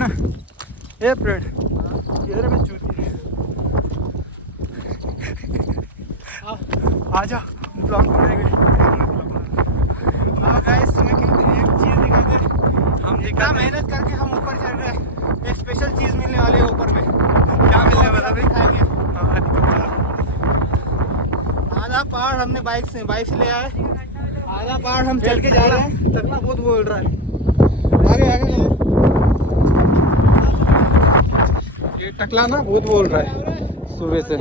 ना ए फ्रेंड इधर में चूती आजा ब्लॉग बनाएंगे। हाँ गाइस तुम्हें एक चीज़ दिखाते हैं। हम इतना मेहनत करके हम ऊपर चढ़ रहे हैं, एक स्पेशल चीज़ मिलने वाली है ऊपर में। क्या मिलने वाला है दिखाएंगे। आधा पहाड़ हमने बाइक से ले आए, आधा पहाड़ हम चल के जा रहे हैं। टकला बहुत बोल रहा है, आगे आगे ये टकला ना बहुत बोल रहा है सुबह से।